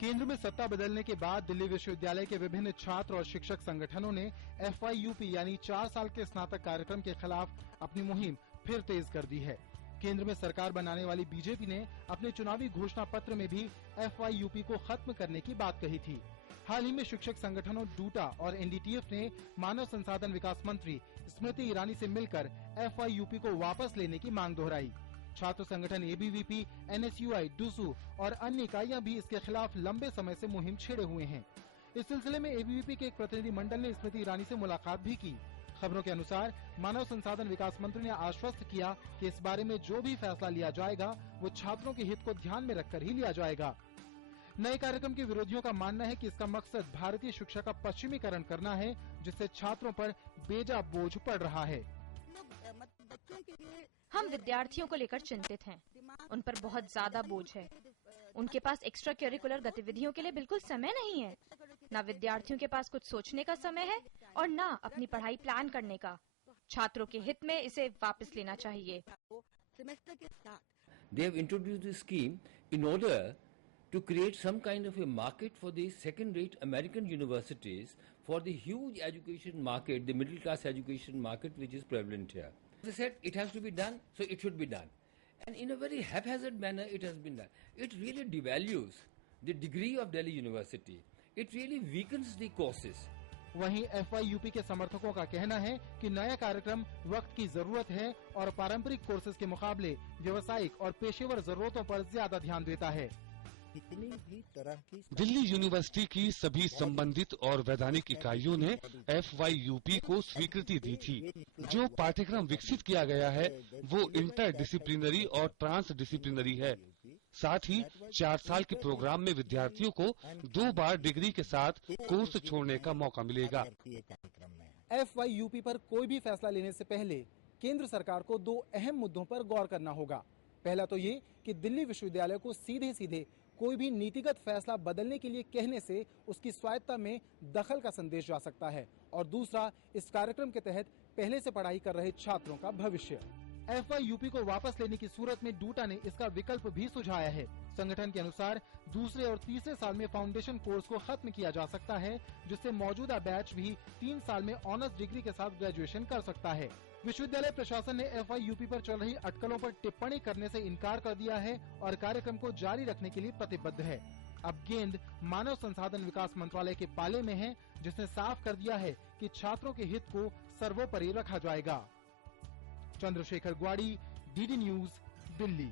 केंद्र में सत्ता बदलने के बाद दिल्ली विश्वविद्यालय के विभिन्न छात्र और शिक्षक संगठनों ने FYUP यानी 4 साल के स्नातक कार्यक्रम के खिलाफ अपनी मुहिम फिर तेज कर दी है। केंद्र में सरकार बनाने वाली बीजेपी ने अपने चुनावी घोषणा पत्र में भी FYUP को खत्म करने की बात कही थी। हाल ही में शिक्षक संगठनों डूटा और NDTF ने मानव संसाधन विकास मंत्री स्मृति ईरानी से मिलकर FYUP को वापस लेने की मांग दोहराई। छात्र संगठन ABVP, NSUI, डूसू और अन्य इकाइयां भी इसके खिलाफ लंबे समय से मुहिम छेड़े हुए हैं। इस सिलसिले में ABVP के एक प्रतिनिधि मंडल ने स्मृति ईरानी से मुलाकात भी की। खबरों के अनुसार मानव संसाधन विकास मंत्री ने आश्वस्त किया कि इस बारे में जो भी फैसला लिया जाएगा वो छात्रों के हित को ध्यान में रखकर ही लिया जाएगा। नए कार्यक्रम के विरोधियों का मानना है कि इसका मकसद भारतीय शिक्षा का पश्चिमीकरण करना है, जिससे छात्रों पर बेजा बोझ पड़ रहा है। हम विद्यार्थियों को लेकर चिंतित हैं। उन पर बहुत ज्यादा बोझ है। उनके पास एक्स्ट्रा करिकुलर गतिविधियों के लिए बिल्कुल समय नहीं है। न विद्यार्थियों के पास कुछ सोचने का समय है और न अपनी पढ़ाई प्लान करने का। छात्रों के हित में इसे वापस लेना चाहिए। They have introduced this scheme in order to create some kind of a market for the second-rate American universities for the huge education market, the middle-class education market which is prevalent here. As I said, it has to be done, so it should be done. And in a very haphazard manner it has been done. It really devalues the degree of Delhi University. It really weakens the courses. वहीं FYUP के समर्थकों का कहना है कि नया कार्यक्रम वक्त की जरूरत है और पारंपरिक कोर्सेज के मुकाबले व्यावसायिक और पेशेवर जरूरतों पर ज्यादा ध्यान देता है। दिल्ली यूनिवर्सिटी की सभी संबंधित और वैधानिक इकाइयों ने FYUP को स्वीकृति दी थी। जो पाठ्यक्रम विकसित किया गया है वो इंटर डिसिप्लिनरी और ट्रांस डिसिप्लिनरी है। साथ ही 4 साल के प्रोग्राम में विद्यार्थियों को 2 बार डिग्री के साथ कोर्स छोड़ने का मौका मिलेगा। FYUP पर कोई भी फैसला लेने से पहले केंद्र सरकार को 2 अहम मुद्दों पर गौर करना होगा। पहला तो ये कि दिल्ली विश्वविद्यालय को सीधे सीधे कोई भी नीतिगत फैसला बदलने के लिए कहने से उसकी स्वायत्तता में दखल का संदेश जा सकता है, और दूसरा इस कार्यक्रम के तहत पहले से पढ़ाई कर रहे छात्रों का भविष्य। FYUP को वापस लेने की सूरत में डूटा ने इसका विकल्प भी सुझाया है। संगठन के अनुसार दूसरे और तीसरे साल में फाउंडेशन कोर्स को खत्म किया जा सकता है, जिससे मौजूदा बैच भी 3 साल में ऑनर्स डिग्री के साथ ग्रेजुएशन कर सकता है। विश्वविद्यालय प्रशासन ने FYUP पर चल रही अटकलों पर टिप्पणी करने से इनकार कर दिया है और कार्यक्रम को जारी रखने के लिए प्रतिबद्ध है। अब गेंद मानव संसाधन विकास मंत्रालय के पाले में है, जिसने साफ कर दिया है कि छात्रों के हित को सर्वोपरि रखा जाएगा। Chandrashekhar Gwadi, DD news, Delhi.